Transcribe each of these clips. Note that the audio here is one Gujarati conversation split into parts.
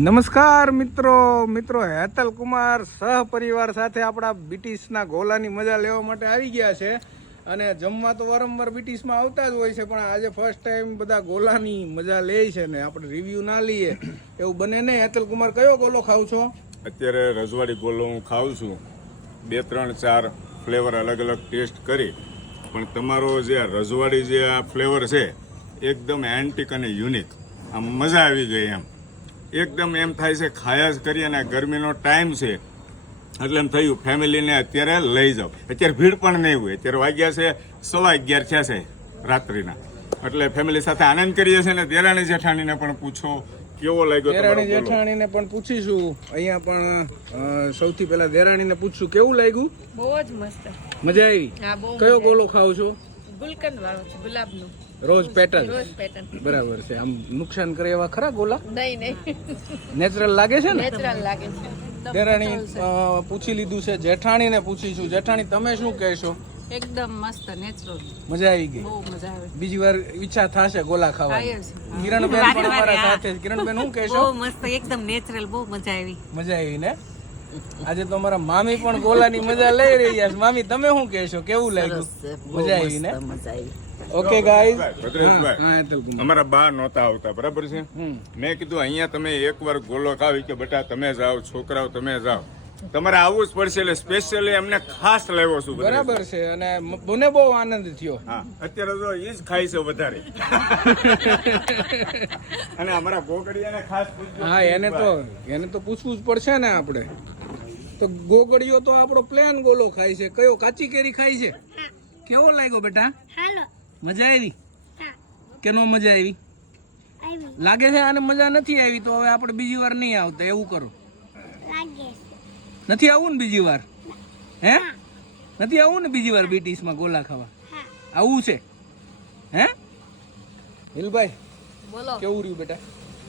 નમસ્કાર મિત્રો હેતલ કુમાર સહપરિવાર સાથે આપણા બ્રિટિશના ગોલાની મજા લેવા માટે આવી ગયા છે અને જમવા તો વારંવાર બ્રિટિશમાં આવતા જ હોય છે, પણ આજે ફર્સ્ટ ટાઈમ બધા ગોલાની મજા લે છે ને આપણે રિવ્યુ ના લઈએ એવું બને નહીં. હેતલ કુમાર, કયો ગોલો ખાવ છો? અત્યારે રજવાડી ગોલો હું ખાઉં છું. 2, 3, 4 ફ્લેવર અલગ અલગ ટેસ્ટ કરી, પણ તમારો જે આ રજવાડી જે આ ફ્લેવર છે એકદમ એન્ટિક અને યુનિક. આમ મજા આવી ગઈ. એકદમ એમ થાય છે ખાયા જ કરીએ અને ગરમીનો ટાઈમ છે એટલે એમ થયું ફેમિલીને અત્યારે લઈ જાઓ. અત્યારે ભીડ પણ નહીં હોય. અત્યારે વાગ્યા છે 11:15 થયા છે રાત્રિના, એટલે ફેમિલી સાથે આનંદ કરીએ છીએ. ને દેરાણી જેઠાણીને પણ પૂછો કેવો લાગ્યો. દેરાણી જેઠાણીને પણ પૂછીશું. અહીંયા પણ સૌથી પહેલા દેરાણીને પૂછશું કેવું લાગ્યું. બહુ જ મસ્ત, મજા આવી. કયો ગોલો ખાવ છો? ગુલકંદ વાળો છે, ગુલાબનો રોજ પેટર્ન. બરાબર છે. આમ નુકસાન કરે એવા ખરા ગોલા? નહીં. નેચરલ લાગે છે ને? નેચરલ લાગે છે. દેરાણી પૂછી લીધું છે. જેઠાણીને પૂછીશું. જેઠાણી, તમે શું કહેશો? એકદમ મસ્ત નેચરલ. મજા આવી ગઈ. બહુ મજા આવે. બીજી વાર ઈચ્છા થશે ગોલા ખાવાની. કિરણબેન પણ અમારા સાથે છે. કિરણબેન, શું કહેશો? બહુ મસ્ત, એકદમ નેચરલ, બહુ મજા આવી. મજા આવી ને? આજે તો અમારા મામી પણ ગોલાની મજા લઈ રહ્યા છે. મામી, તમે શું કહેશો? કેવું લાગ્યું? મજા આવી ને? મજા આવી. ઓકે ગાઈઝ, ભદ્રેશભાઈ, અમારા બા નહોતા આવતા, બરાબર છે. મેં કીધું અહીંયા તમે એકવાર ગોલો ખાવી કે બેટા તમે જાઓ, છોકરાઓ તમે જાઓ, તમારે આવવું જ પડશે. એટલે સ્પેશિયલી એમને ખાસ લાવ્યો છું. બરાબર છે. અને મને બહુ આનંદ થયો. હા, અત્યારે તો એ જ ખાય છે વધારે. અને અમારા ગોગડિયાને ખાસ પૂછજો. હા, એને તો પૂછવું જ પડશે ને આપણે. તો ગોગડિયો તો આપણો પ્લેન ગોલો ખાય છે. કયો? કાચી કેરી ખાય છે. કેવો લાગ્યો બેટા? મજા આવી કે નો મજા આવી? લાગે છે આને મજા નથી આવી, તો હવે આપણે બીજી વાર નહીં આવતા. એવું કરો. નથી આવું ને બીજી વાર? હે, નથી આવું ને બીજી વાર બ્રિટિશમાં ગોલા ખાવા? આવું છે હે? હિલભાઈ, બોલો, કેવું રહ્યું બેટા?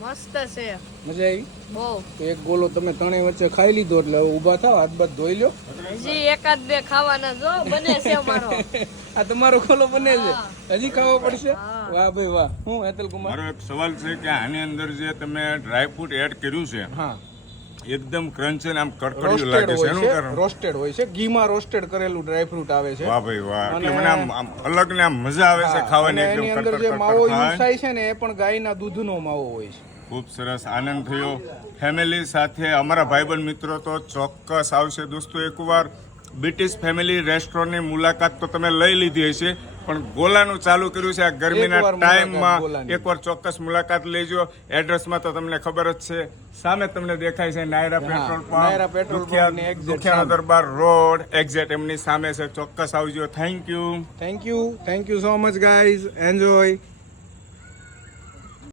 મસ્ત છે. મજા આવી? બહુ. તો એક ગોલો તમે ત્રણેય વચ્ચે ખાઈ લીધો, એટલે હવે ઊભા થાવ, હાથ બાથ ધોઈ લો. હજી એકાદ બે ખાવાના જો બને છે મારો. આ તમારો ગોલો બને છે, હજી ખાવો પડશે. વાહ ભાઈ વાહ. હું હેતલ કુમાર, મારો એક સવાલ છે કે આની અંદર જે તમે ડ્રાયફ્રૂટ એડ કર્યું છે, હા, એકદમ ક્રન્ચ અને આમ કડકડિયું લાગે છે. એનું કારણ? રોસ્ટેડ હોય છે, ઘીમાં રોસ્ટેડ કરેલું ડ્રાયફ્રૂટ આવે છે. વાહ ભાઈ વાહ. એટલે મને આમ અલગ ને આમ મજા આવે છે ખાવાની. એની એકદમ અંદર જે માવો યુઝ થાય છે ને, એ પણ ગાયના દૂધનો માવો હોય છે. ખૂબ સરસ, આનંદ થયો. ફેમિલી સાથે અમારા ભાઈબંધ મિત્રો તો ચોક્કસ આવશે દોસ્તો. એકવાર બ્રિટિશ ફેમિલી રેસ્ટોરન્ટની મુલાકાત તો તમે લઈ લીધી હશે, પણ ગોલાનું ચાલુ કર્યું છે આ ગરમીના ટાઈમમાં. એકવાર ચોક્કસ મુલાકાત લેજો. એડ્રેસમાં તો તમને ખબર જ છે, સામે તમને દેખાય છે નાયરા પેટ્રોલ પંપ, દુખિયાનો દરબાર રોડ એક્ઝેક્ટ એમની સામે છે. ચોક્કસ આવજો. Thank you so much guys. Enjoy.